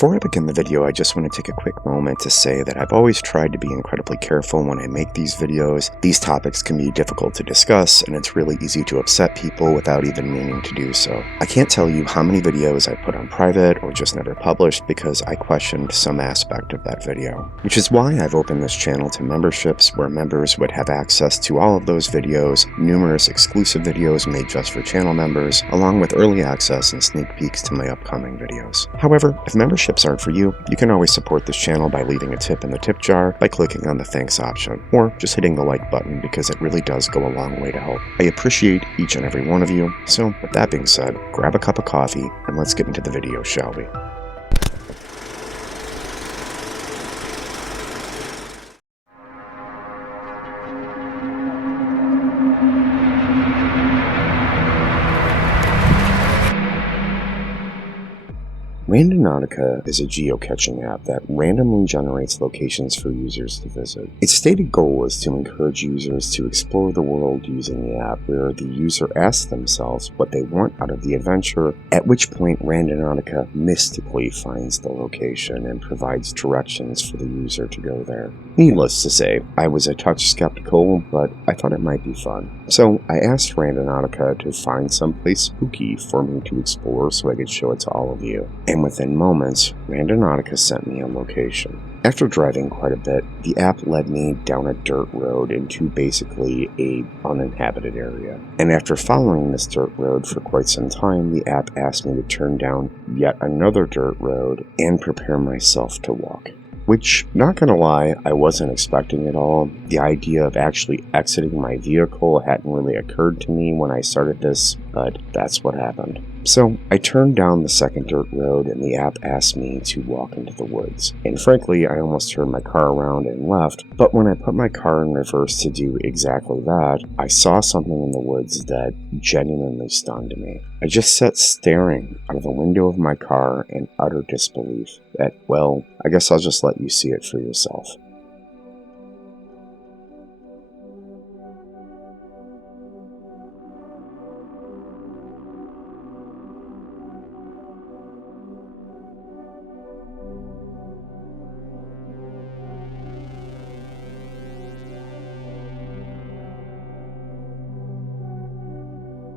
Before I begin the video, I just want to take a quick moment to say that I've always tried to be incredibly careful when I make these videos. These topics can be difficult to discuss, and it's really easy to upset people without even meaning to do so. I can't tell you how many videos I put on private or just never published because I questioned some aspect of that video. Which is why I've opened this channel to memberships where members would have access to all of those videos, numerous exclusive videos made just for channel members, along with early access and sneak peeks to my upcoming videos. However, if memberships aren't for you, you can always support this channel by leaving a tip in the tip jar by clicking on the thanks option, or just hitting the like button because it really does go a long way to help. I appreciate each and every one of you, so with that being said, grab a cup of coffee and let's get into the video, shall we? Randonautica is a geocaching app that randomly generates locations for users to visit. Its stated goal is to encourage users to explore the world using the app, where the user asks themselves what they want out of the adventure, at which point Randonautica mystically finds the location and provides directions for the user to go there. Needless to say, I was a touch skeptical, but I thought it might be fun. So I asked Randonautica to find someplace spooky for me to explore so I could show it to all of you. And within moments, Randonautica sent me a location. After driving quite a bit, the app led me down a dirt road into basically a uninhabited area. And after following this dirt road for quite some time, the app asked me to turn down yet another dirt road and prepare myself to walk. Which, not gonna lie, I wasn't expecting at all. The idea of actually exiting my vehicle hadn't really occurred to me when I started this, but that's what happened. So, I turned down the second dirt road and the app asked me to walk into the woods. And frankly, I almost turned my car around and left, but when I put my car in reverse to do exactly that, I saw something in the woods that genuinely stunned me. I just sat staring out of the window of my car in utter disbelief that, well, I guess I'll just let you see it for yourself.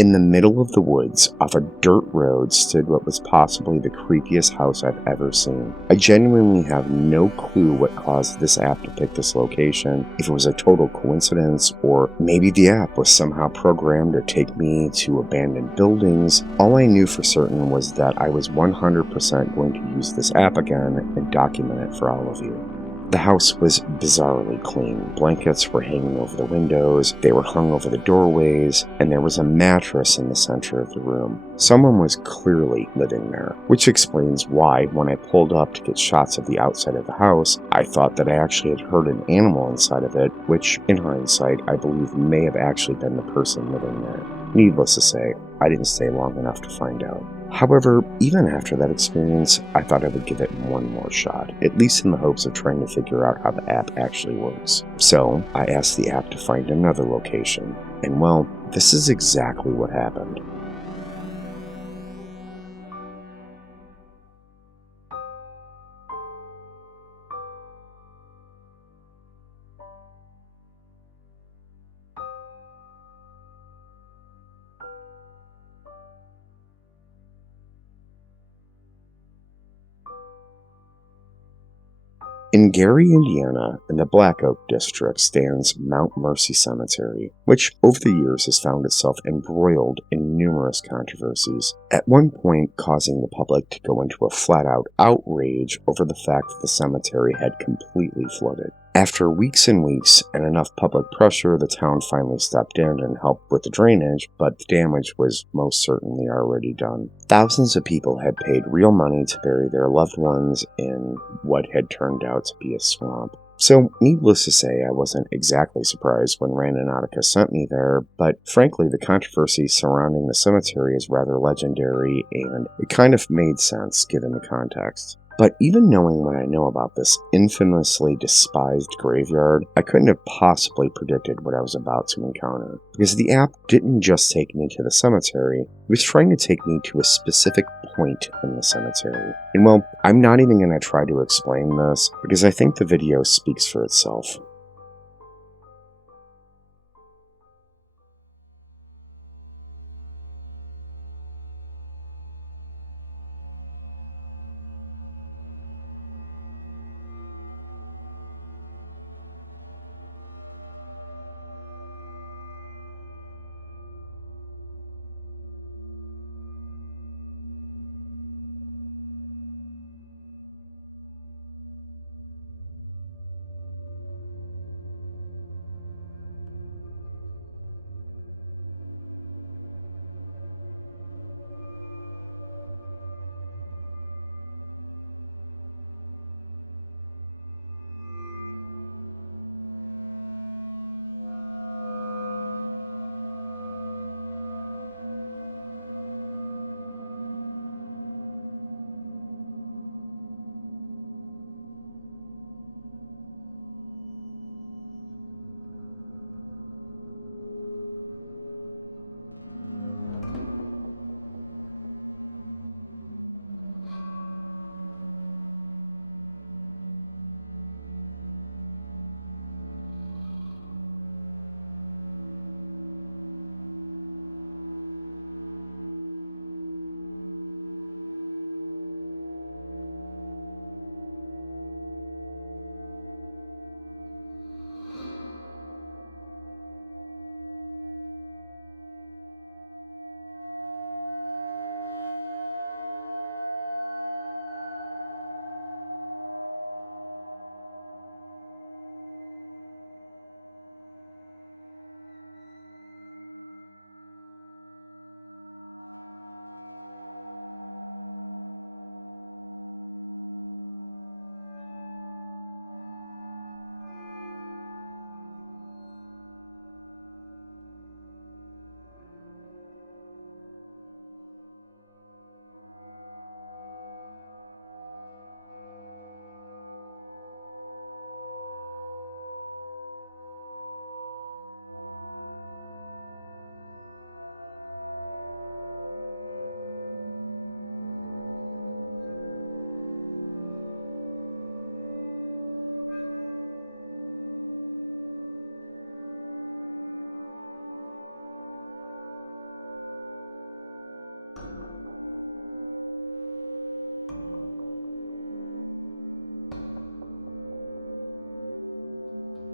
In the middle of the woods, off a dirt road, stood what was possibly the creepiest house I've ever seen. I genuinely have no clue what caused this app to pick this location, if it was a total coincidence, or maybe the app was somehow programmed to take me to abandoned buildings. All I knew for certain was that I was 100% going to use this app again and document it for all of you. The house was bizarrely clean. Blankets were hanging over the windows, they were hung over the doorways, and there was a mattress in the center of the room. Someone was clearly living there, which explains why, when I pulled up to get shots of the outside of the house, I thought that I actually had heard an animal inside of it, which, in hindsight, I believe may have actually been the person living there. Needless to say, I didn't stay long enough to find out. However, even after that experience, I thought I would give it one more shot, at least in the hopes of trying to figure out how the app actually works. So, I asked the app to find another location, and well, this is exactly what happened. In Gary, Indiana, in the Black Oak District, stands Mount Mercy Cemetery, which over the years has found itself embroiled in numerous controversies, at one point causing the public to go into a flat-out outrage over the fact that the cemetery had completely flooded. After weeks and weeks and enough public pressure, the town finally stepped in and helped with the drainage, but the damage was most certainly already done. Thousands of people had paid real money to bury their loved ones in what had turned out to be a swamp. So, needless to say, I wasn't exactly surprised when Randonautica sent me there, but frankly, the controversy surrounding the cemetery is rather legendary, and it kind of made sense given the context. But even knowing what I know about this infamously despised graveyard, I couldn't have possibly predicted what I was about to encounter. Because the app didn't just take me to the cemetery, it was trying to take me to a specific point in the cemetery. And well, I'm not even going to try to explain this, because I think the video speaks for itself.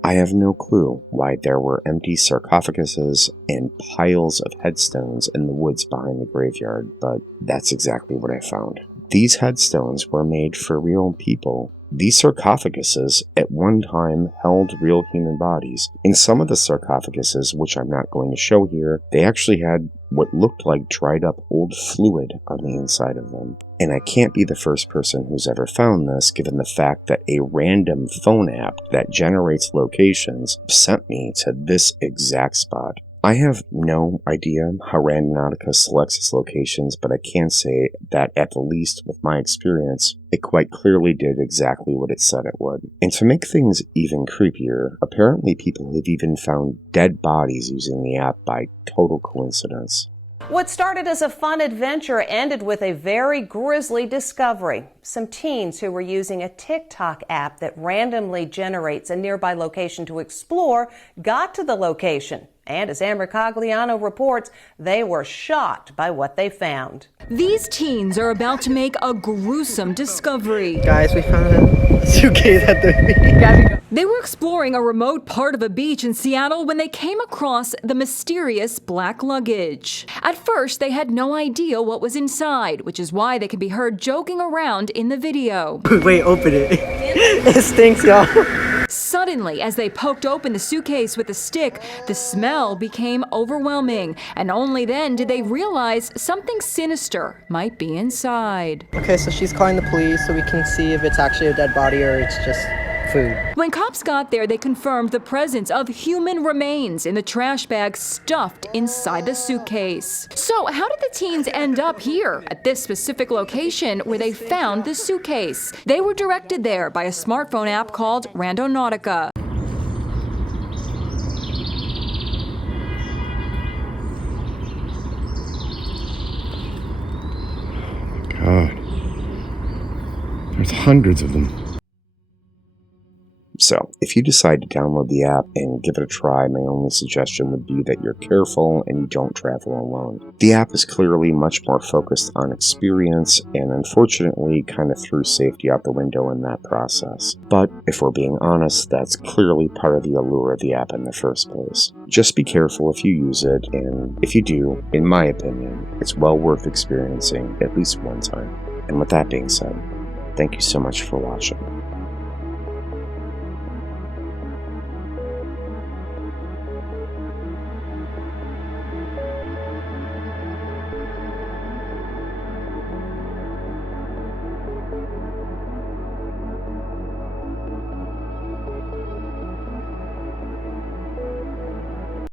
I have no clue why there were empty sarcophaguses and piles of headstones in the woods behind the graveyard, but that's exactly what I found. These headstones were made for real people. These sarcophaguses at one time held real human bodies. In some of the sarcophaguses, which I'm not going to show here, they actually had what looked like dried up old fluid on the inside of them. And I can't be the first person who's ever found this, given the fact that a random phone app that generates locations sent me to this exact spot. I have no idea how Randonautica selects its locations, but I can say that at the least with my experience, it quite clearly did exactly what it said it would. And to make things even creepier, apparently people have even found dead bodies using the app by total coincidence. What started as a fun adventure ended with a very grisly discovery. Some teens who were using a TikTok app that randomly generates a nearby location to explore got to the location. And as Amber Cogliano reports, they were shocked by what they found. These teens are about to make a gruesome discovery. Guys, we found a suitcase at the beach. They were exploring a remote part of a beach in Seattle when they came across the mysterious black luggage. At first, they had no idea what was inside, which is why they can be heard joking around in the video. Wait, open it. It stinks, y'all. Suddenly, as they poked open the suitcase with a stick, the smell became overwhelming, and only then did they realize something sinister might be inside. Okay, so she's calling the police so we can see if it's actually a dead body or it's just food. When cops got there, they confirmed the presence of human remains in the trash bag stuffed inside the suitcase. So how did the teens end up here at this specific location where they found the suitcase? They were directed there by a smartphone app called Randonautica. God. There's hundreds of them. So, if you decide to download the app and give it a try, my only suggestion would be that you're careful and you don't travel alone. The app is clearly much more focused on experience and unfortunately kind of threw safety out the window in that process. But if we're being honest, that's clearly part of the allure of the app in the first place. Just be careful if you use it, and if you do, in my opinion, it's well worth experiencing at least one time. And with that being said, thank you so much for watching.